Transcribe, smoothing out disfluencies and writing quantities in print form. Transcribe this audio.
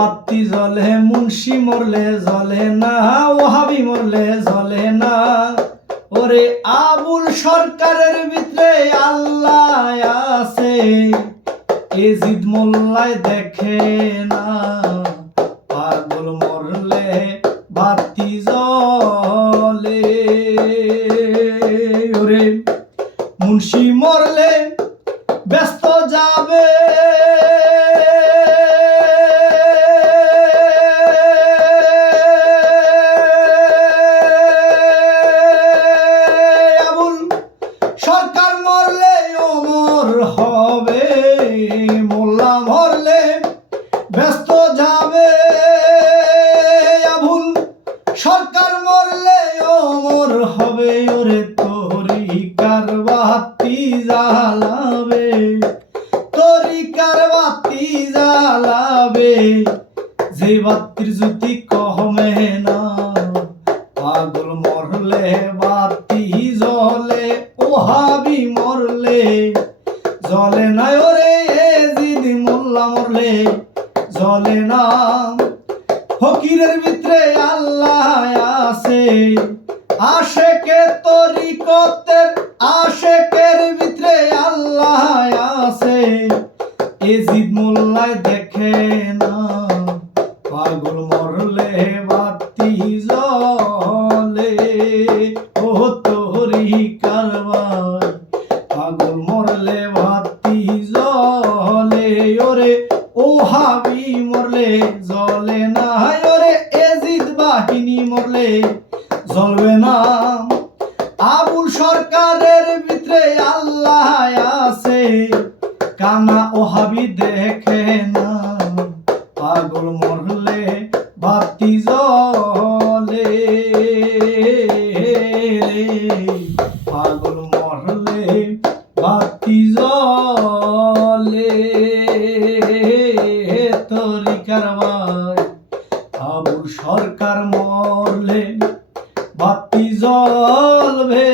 বাতি জ্বলে, মুন্সি মরলে জ্বলে না, ওহাবি মরলে জ্বলে না। ওরে আবুল সরকারের ভিতরে আল্লাহ আছে, এজিদ মোল্লায় দেখে না। পাগল মরলে বাতি জ্বলে, ওরে মুন্সি মরলে ব্যস্ত যাবে। আবুল সরকার মরলে অমর হবে, মোল্লা মরলে ব্যস্ত যাবে। আবুল সরকার মরলে অমর হবে, ওরে তরিকার বাতি জ্বালাবে, তরিকার বাতি জ্বালাবে, যে বাতির জ্যোতি কমে না। পাগল মরলে বাতি জ্বলে, ওহাবি মরলে জ্বলে না, ওরে এজিদ মোল্লা মরলে জ্বলে না। ফকিরের ভিতরে আল্লাহ আছে, আশেকে তরিকতের আশেকের ভিতরে আল্লাহ আছে, এজিদ মোল্লায় দেখে না। পাগল মরলে বাতি জ্বলে, ও তরিকার ভাই। পাগল মরলে বাতি জ্বলে, ওরে ওহাবি মরলে জ্বলে না, ওরে এজিদ বাহিনী মরলে জ্বলবে না। আবুল সরকারের ভিতরে আল্লাহ আছে, কানা ওহাবি দেখে না। পাগল মরলে বাতি জ্বলে, পাগল মরলে বাতি জ্বলে, তরিকার ভাই। আবুল সরকার মরলে বাতি জ্বলবে।